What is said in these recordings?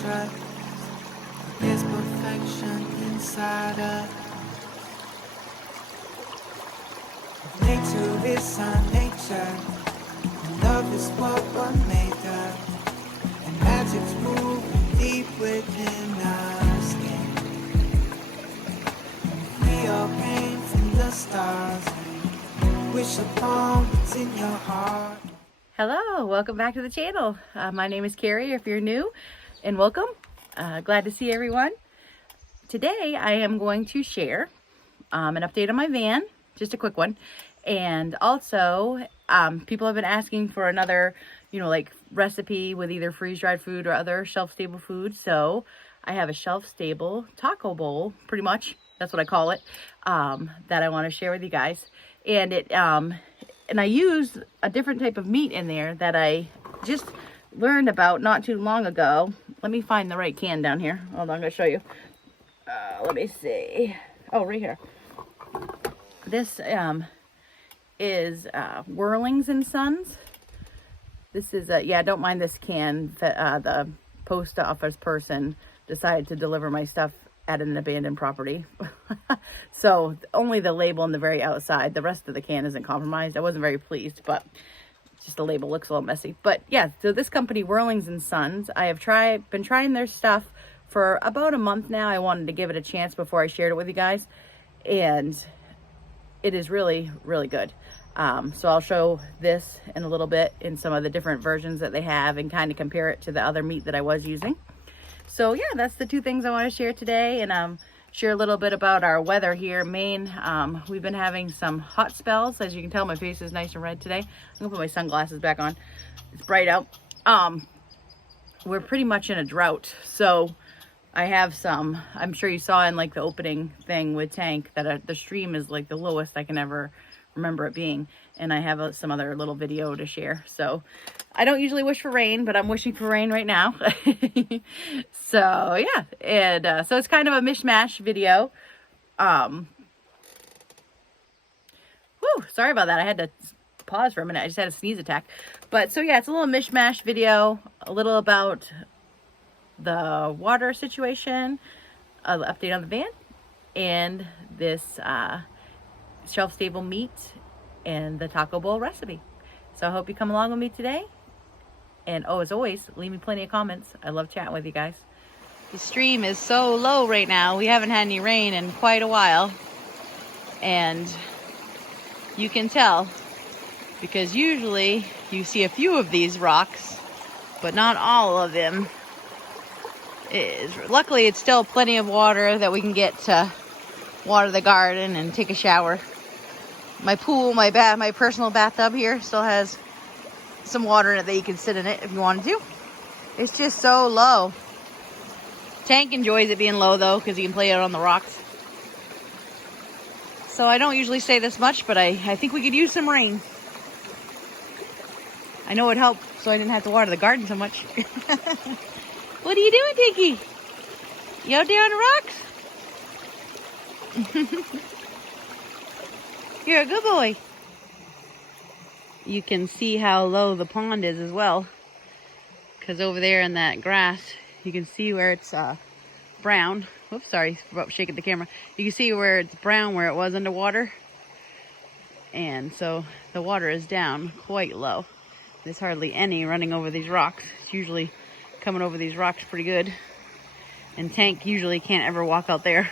trust. There's perfection inside us. Nature is our nature, and love is what we're made of, and magic's moving deep within our skin. We all came from the stars, wish upon what's in your heart. Hello, welcome back to the channel. My name is Carrie if you're new, and welcome. Glad to see everyone. Today I am going to share an update on my van, just a quick one. And also, people have been asking for another, like recipe with either freeze-dried food or other shelf-stable food. So I have a shelf-stable taco bowl, pretty much. That's what I call it, that I want to share with you guys. And and I use a different type of meat in there that I just learned about not too long ago. Let me find the right can down here. Hold on, I'm going to show you. Let me see. Oh, right here. This is Werlings and Sons. This is yeah, don't mind this can. The post office person decided to deliver my stuff at an abandoned property. So only the label on the very outside. The rest of the can isn't compromised. I wasn't very pleased, but just the label looks a little messy. But yeah, so this company, Werlings and Sons, I have been trying their stuff for about a month now. I wanted to give it a chance before I shared it with you guys. And it is really, really good. So I'll show this in a little bit in some of the different versions that they have and kind of compare it to the other meat that I was using. So yeah, that's the two things I want to share today, and share a little bit about our weather here in Maine. We've been having some hot spells. As you can tell, my face is nice and red today. I'm gonna put my sunglasses back on. It's bright out. We're pretty much in a drought. So I have some, I'm sure you saw in like the opening thing with Tank that the stream is like the lowest I can ever remember it being. And I have some other little video to share. So I don't usually wish for rain, but I'm wishing for rain right now. So yeah, and so it's kind of a mishmash video. Sorry about that. I had to pause for a minute. I just had a sneeze attack. But so yeah, it's a little mishmash video, a little about the water situation, the update on the van, and this shelf-stable meat and the taco bowl recipe. So I hope you come along with me today. And oh, as always, leave me plenty of comments. I love chatting with you guys. The stream is so low right now. We haven't had any rain in quite a while. And you can tell because usually you see a few of these rocks, but not all of them. Luckily, it's still plenty of water that we can get to water the garden and take a shower. My pool, my personal bathtub here still has some water in it that you can sit in it if you want to. It's just so low. Tank enjoys it being low though because he can play out on the rocks. So I don't usually say this much, but I think we could use some rain. I know it'd help so I didn't have to water the garden so much. What are you doing, Tinky? You out there on the rocks? You're a good boy. You can see how low the pond is as well. Because over there in that grass, you can see where it's brown. Whoops, sorry about shaking the camera. You can see where it's brown where it was underwater. And so the water is down quite low. There's hardly any running over these rocks. It's usually coming over these rocks pretty good. And Tank usually can't ever walk out there.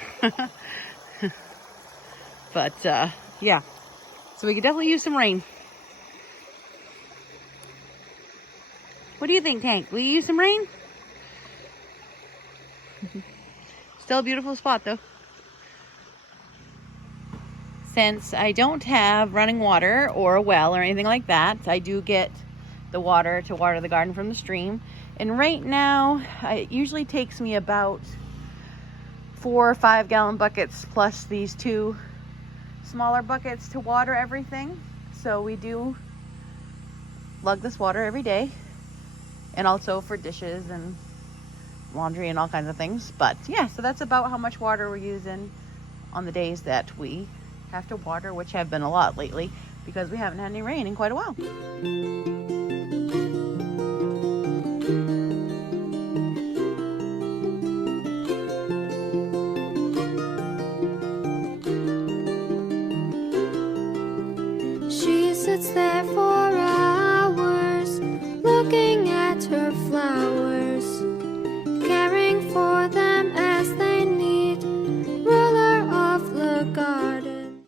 But yeah, so we could definitely use some rain. What do you think, Tank? Will you use some rain? Still a beautiful spot though. Since I don't have running water or a well or anything like that, I do get the water to water the garden from the stream. And right now, it usually takes me about 4 or 5 gallon buckets plus these 2 smaller buckets to water everything. So we do lug this water every day, and also for dishes and laundry and all kinds of things. But yeah, so that's about how much water we're using on the days that we have to water, which have been a lot lately because we haven't had any rain in quite a while. sits there for hours, looking at her flowers, caring for them as they need, ruler of the garden.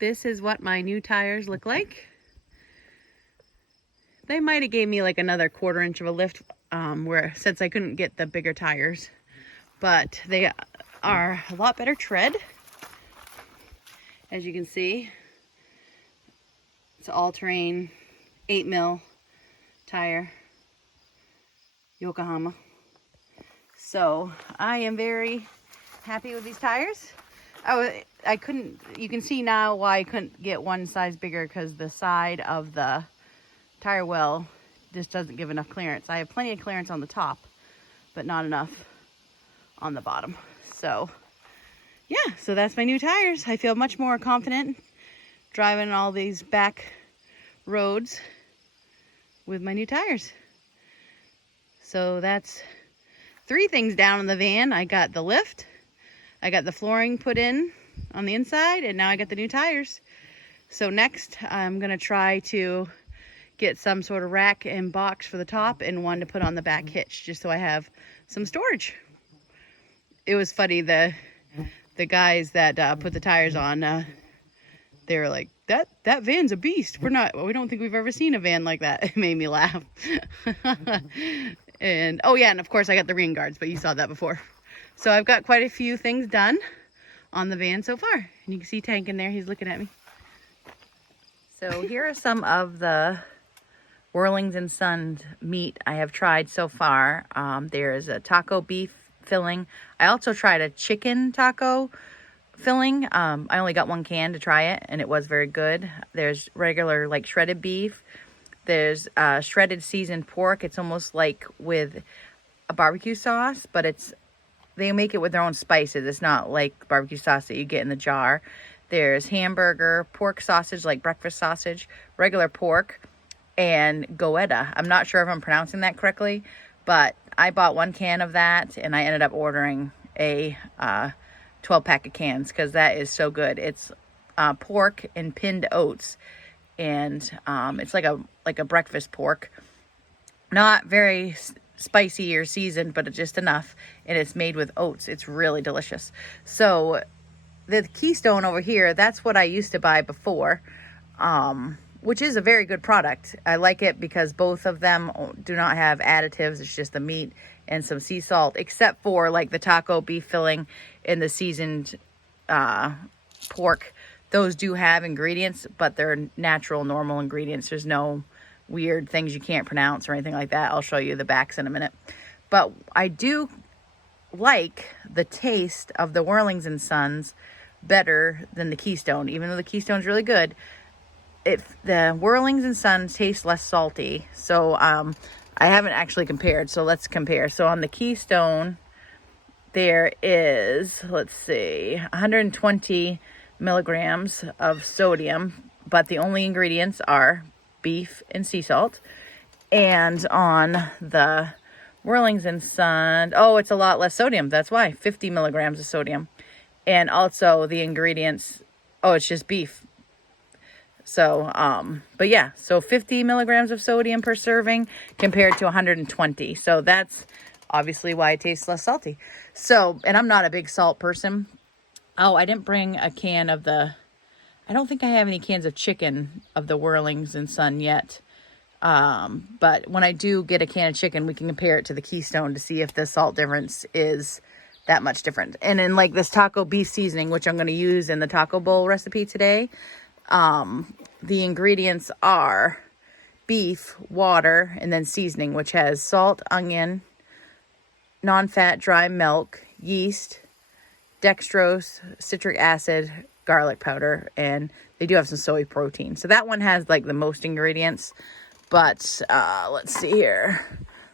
This is what my new tires look like. They might have gave me like another 1/4 inch of a lift since I couldn't get the bigger tires, but they are a lot better tread. As you can see, it's an all-terrain 8mm tire, Yokohama. So I am very happy with these tires. I couldn't, you can see now why I couldn't get one size bigger, because the side of the tire well just doesn't give enough clearance. I have plenty of clearance on the top, but not enough on the bottom. So yeah, so that's my new tires. I feel much more confident driving all these back roads with my new tires. So that's 3 things down in the van. I got the lift, I got the flooring put in on the inside, and now I got the new tires. So next I'm gonna try to get some sort of rack and box for the top and one to put on the back hitch, just so I have some storage. It was funny, the guys that put the tires on, they were like, that van's a beast. We don't think we've ever seen a van like that. It made me laugh. And oh yeah, and of course I got the rain guards, but you saw that before. So I've got quite a few things done on the van so far. And you can see Tank in there, he's looking at me. So here are some of the Werlings and Sons meat I have tried so far. There's a taco beef filling. I also tried a chicken taco filling. I only got 1 can to try it, and it was very good. There's regular like shredded beef. There's shredded seasoned pork. It's almost like with a barbecue sauce, but they make it with their own spices. It's not like barbecue sauce that you get in the jar. There's hamburger, pork sausage, like breakfast sausage, regular pork, and goetta. I'm not sure if I'm pronouncing that correctly, but I bought 1 can of that, and I ended up ordering a 12-pack of cans because that is so good. It's pork and pinned oats, and it's like a breakfast pork, not very spicy or seasoned, but just enough, and it's made with oats. It's really delicious. So the Keystone over here, that's what I used to buy before, which is a very good product. I like it because both of them do not have additives. It's just the meat and some sea salt, except for like the taco beef filling and the seasoned pork. Those do have ingredients, but they're natural, normal ingredients. There's no weird things you can't pronounce or anything like that. I'll show you the backs in a minute. But I do like the taste of the Werlings and Sons better than the Keystone, even though the Keystone's really good. The Werlings and Sons taste less salty. So I haven't actually compared, so let's compare. So on the Keystone, there is, let's see, 120 milligrams of sodium, but the only ingredients are beef and sea salt. And on the Werlings and Sons, oh, it's a lot less sodium. That's why, 50 milligrams of sodium. And also the ingredients, oh, it's just beef. So, but yeah, so 50 milligrams of sodium per serving compared to 120. So that's obviously why it tastes less salty. So, and I'm not a big salt person. Oh, I didn't bring a can of I don't think I have any cans of chicken of the Werlings and Son yet. But when I do get a can of chicken, we can compare it to the Keystone to see if the salt difference is that much different. And then like this taco beef seasoning, which I'm going to use in the taco bowl recipe today, the ingredients are beef, water, and then seasoning, which has salt, onion, non-fat dry milk, yeast, dextrose, citric acid, garlic powder, and they do have some soy protein. So that one has like the most ingredients, but let's see here.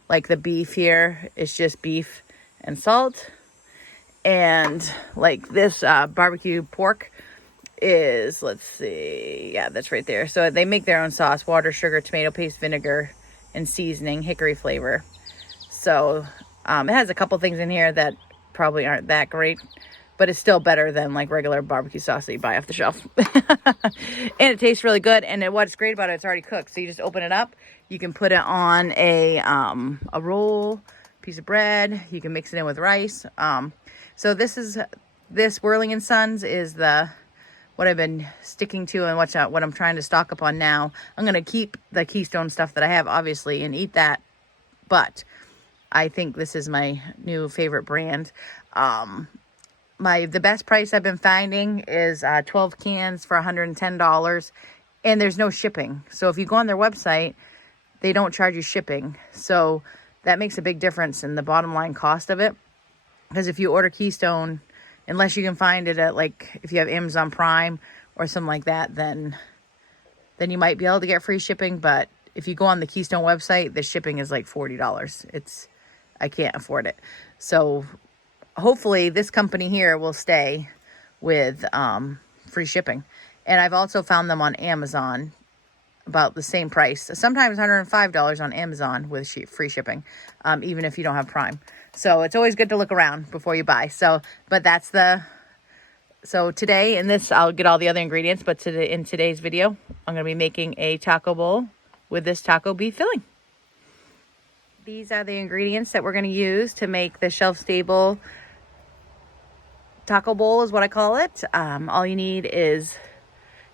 Like the beef here is just beef and salt, and like this barbecue pork is, let's see, yeah, that's right there. So they make their own sauce: water, sugar, tomato paste, vinegar, and seasoning, hickory flavor. So it has a couple things in here that probably aren't that great, but it's still better than like regular barbecue sauce that you buy off the shelf. And it tastes really good. And what's great about it, it's already cooked. So you just open it up. You can put it on a roll, piece of bread. You can mix it in with rice. So this Werling and Sons is what I've been sticking to and what I'm trying to stock up on now. I'm going to keep the Keystone stuff that I have, obviously, and eat that. But I think this is my new favorite brand. The best price I've been finding is 12 cans for $110, and there's no shipping. So if you go on their website, they don't charge you shipping. So that makes a big difference in the bottom line cost of it. Because if you order Keystone, unless you can find it at, like, if you have Amazon Prime or something like that, then you might be able to get free shipping. But if you go on the Keystone website, the shipping is like $40. I can't afford it. So hopefully this company here will stay with free shipping. And I've also found them on Amazon about the same price. Sometimes $105 on Amazon with free shipping, even if you don't have Prime. So it's always good to look around before you buy. So today in this, I'll get all the other ingredients, but in today's video, I'm going to be making a taco bowl with this taco beef filling. These are the ingredients that we're going to use to make the shelf-stable taco bowl is what I call it. All you need is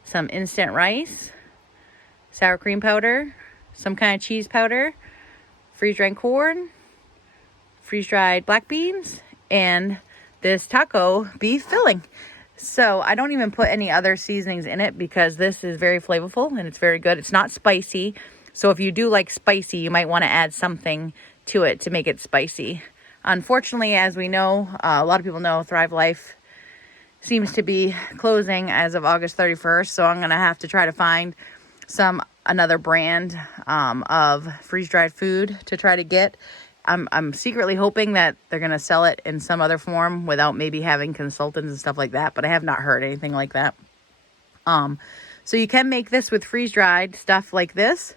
some instant rice, sour cream powder, some kind of cheese powder, freeze-dried corn, freeze-dried black beans, and this taco beef filling. So I don't even put any other seasonings in it because this is very flavorful and it's very good. It's not spicy. So if you do like spicy, you might want to add something to it to make it spicy. Unfortunately, as we know, a lot of people know, Thrive Life seems to be closing as of August 31st. So I'm going to have to try to find another brand of freeze-dried food to try to get. I'm secretly hoping that they're going to sell it in some other form without maybe having consultants and stuff like that, but I have not heard anything like that. So you can make this with freeze-dried stuff like this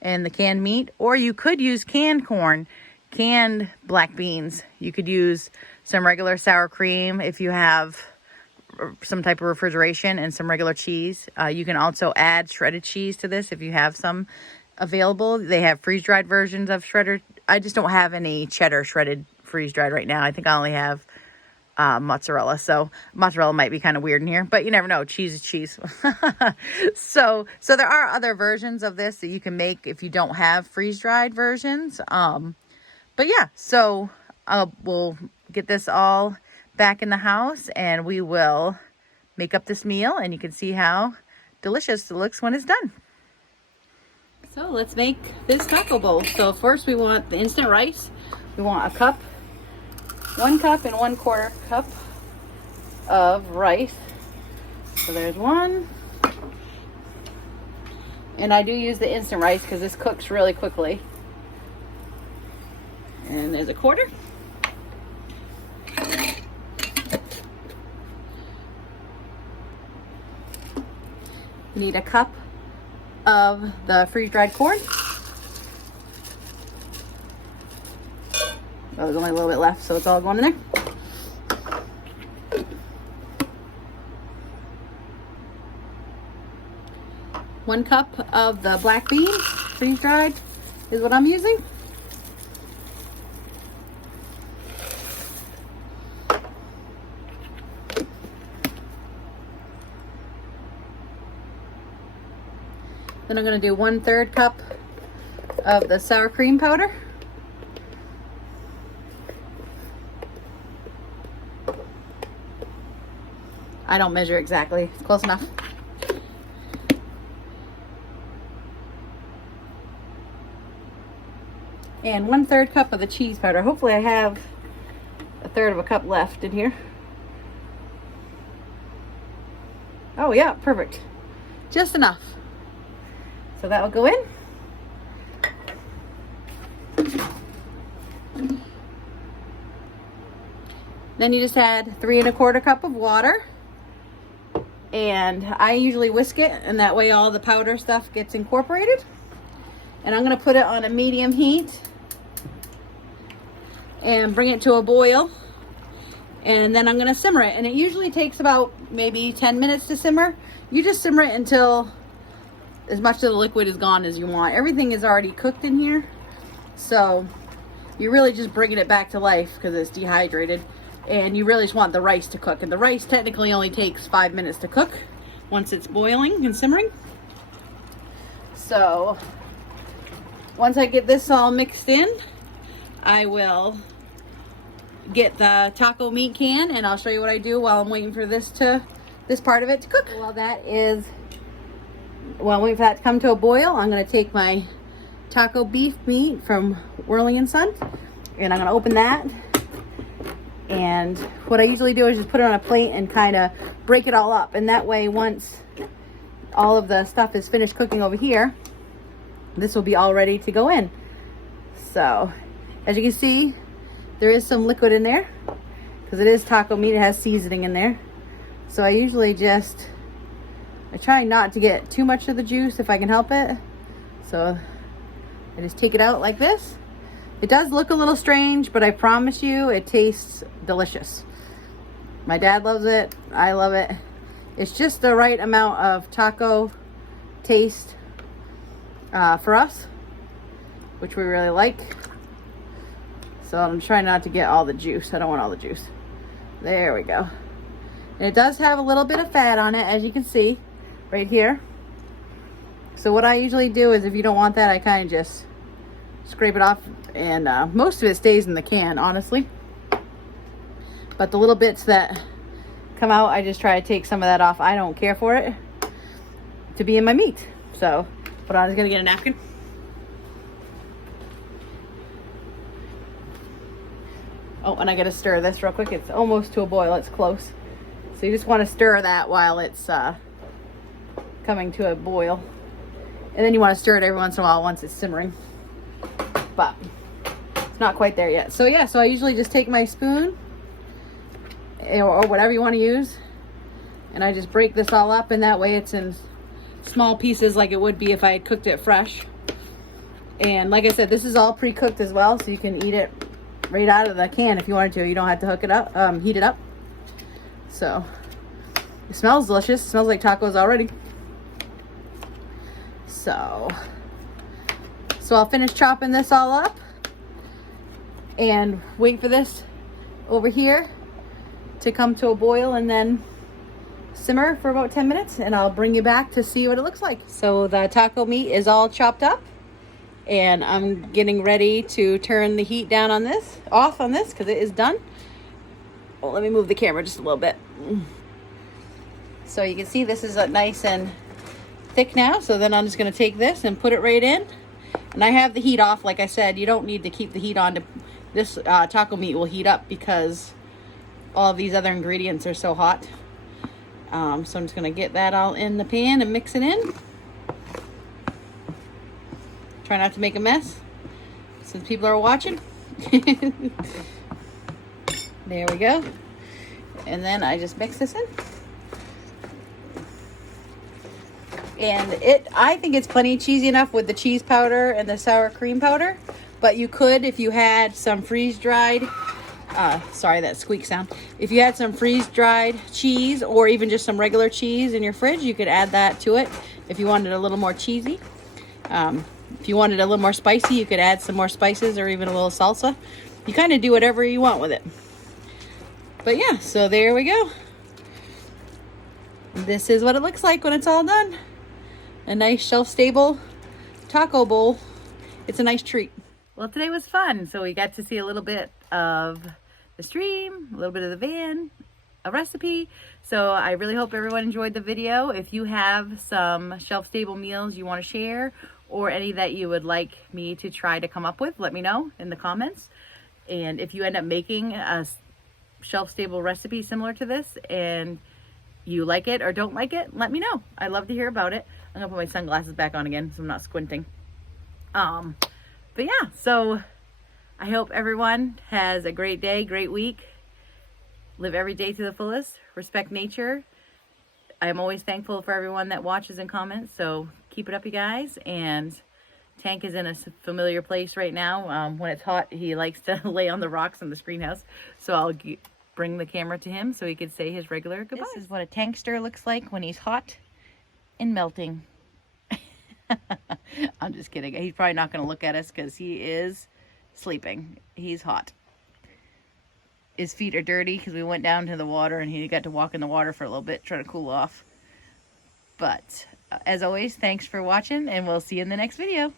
and the canned meat, or you could use canned corn, canned black beans. You could use some regular sour cream if you have some type of refrigeration, and some regular cheese. You can also add shredded cheese to this if you have some available. They have freeze-dried versions of shredded. I just don't have any cheddar shredded freeze-dried right now. I think I only have mozzarella. So mozzarella might be kind of weird in here, but you never know. Cheese is cheese. So there are other versions of this that you can make if you don't have freeze-dried versions. But yeah, so we'll get this all back in the house and we will make up this meal, and you can see how delicious it looks when it's done. So let's make this taco bowl. So first we want the instant rice. We want a cup, 1 cup and 1/4 cup of rice. So there's one. And I do use the instant rice because this cooks really quickly. And there's 1/4. You need a cup of the freeze-dried corn. Oh, there's only a little bit left, so it's all going in there. One cup of the black beans, freeze-dried, is what I'm using. Then I'm going to do 1/3 cup of the sour cream powder. I don't measure exactly. It's close enough. And 1/3 cup of the cheese powder. Hopefully I have 1/3 of a cup left in here. Oh yeah, perfect. Just enough. So that will go in. Then you just add 3 1/4 cup of water. And I usually whisk it, and that way all the powder stuff gets incorporated. And I'm going to put it on a medium heat and bring it to a boil. And then I'm gonna simmer it. And it usually takes about maybe 10 minutes to simmer. You just simmer it until as much of the liquid is gone as you want. Everything is already cooked in here. So you're really just bringing it back to life because it's dehydrated. And you really just want the rice to cook. And the rice technically only takes 5 minutes to cook once it's boiling and simmering. So once I get this all mixed in, I will get the taco meat can, and I'll show you what I do while I'm waiting for this part of it to cook. While I'm waiting for that to come to a boil, I'm gonna take my taco beef meat from Werlings and Son, and I'm gonna open that. And what I usually do is just put it on a plate and kind of break it all up. And that way, once all of the stuff is finished cooking over here, this will be all ready to go in. So, as you can see, there is some liquid in there because it is taco meat. It has seasoning in there. So I try not to get too much of the juice if I can help it. So I just take it out like this. It does look a little strange, but I promise you it tastes delicious. My dad loves it. I love it. It's just the right amount of taco taste for us, which we really like. So I'm trying not to get all the juice. I don't want all the juice. There we go. And it does have a little bit of fat on it, as you can see right here. So what I usually do is, if you don't want that, I kind of just scrape it off, and most of it stays in the can, honestly. But the little bits that come out, I just try to take some of that off. I don't care for it to be in my meat. So, but I'm just gonna get a napkin. Oh, and I gotta stir this real quick. It's almost to a boil. It's close. So you just want to stir that while it's coming to a boil. And then you want to stir it every once in a while once it's simmering. But it's not quite there yet. So yeah, so I usually just take my spoon or whatever you want to use, and I just break this all up, and that way it's in small pieces like it would be if I had cooked it fresh. And like I said, this is all pre-cooked as well, so you can eat it right out of the can if you wanted to. You don't have to hook it up, heat it up. So it smells delicious. It smells like tacos already. So I'll finish chopping this all up and wait for this over here to come to a boil, and then simmer for about 10 minutes, and I'll bring you back to see what it looks like. So the taco meat is all chopped up, and I'm getting ready to turn the heat down on this, off on this, because it is done. Well, let me move the camera just a little bit. So you can see this is nice and thick now. So then I'm just going to take this and put it right in. And I have the heat off. Like I said, you don't need to keep the heat on. This taco meat will heat up because all of these other ingredients are so hot. So I'm just going to get that all in the pan and mix it in. Try not to make a mess since people are watching. There we go. And then I just mix this in. And I think it's plenty cheesy enough with the cheese powder and the sour cream powder. But you could, if you had some freeze-dried, sorry, that squeak sound. If you had some freeze-dried cheese or even just some regular cheese in your fridge, you could add that to it if you wanted a little more cheesy. If you wanted a little more spicy, you could add some more spices or even a little salsa. You kind of do whatever you want with it. But yeah, so there we go. This is what it looks like when it's all done. A nice shelf-stable taco bowl. It's a nice treat. Well, today was fun. So we got to see a little bit of the stream, a little bit of the van, a recipe. So I really hope everyone enjoyed the video. If you have some shelf-stable meals you want to share, or any that you would like me to try to come up with, let me know in the comments. And if you end up making a shelf-stable recipe similar to this and you like it or don't like it, let me know. I'd love to hear about it. I'm gonna put my sunglasses back on again so I'm not squinting. But yeah, so I hope everyone has a great day, great week. Live every day to the fullest. Respect nature. I'm always thankful for everyone that watches and comments. So keep it up, you guys. And Tank is in a familiar place right now. When it's hot, he likes to lay on the rocks in the screenhouse. So bring the camera to him so he could say his regular goodbye. This is what a tankster looks like when he's hot and melting. I'm just kidding. He's probably not going to look at us because he is sleeping. He's hot. His feet are dirty because we went down to the water and he got to walk in the water for a little bit, trying to cool off. But as always, thanks for watching, and we'll see you in the next video.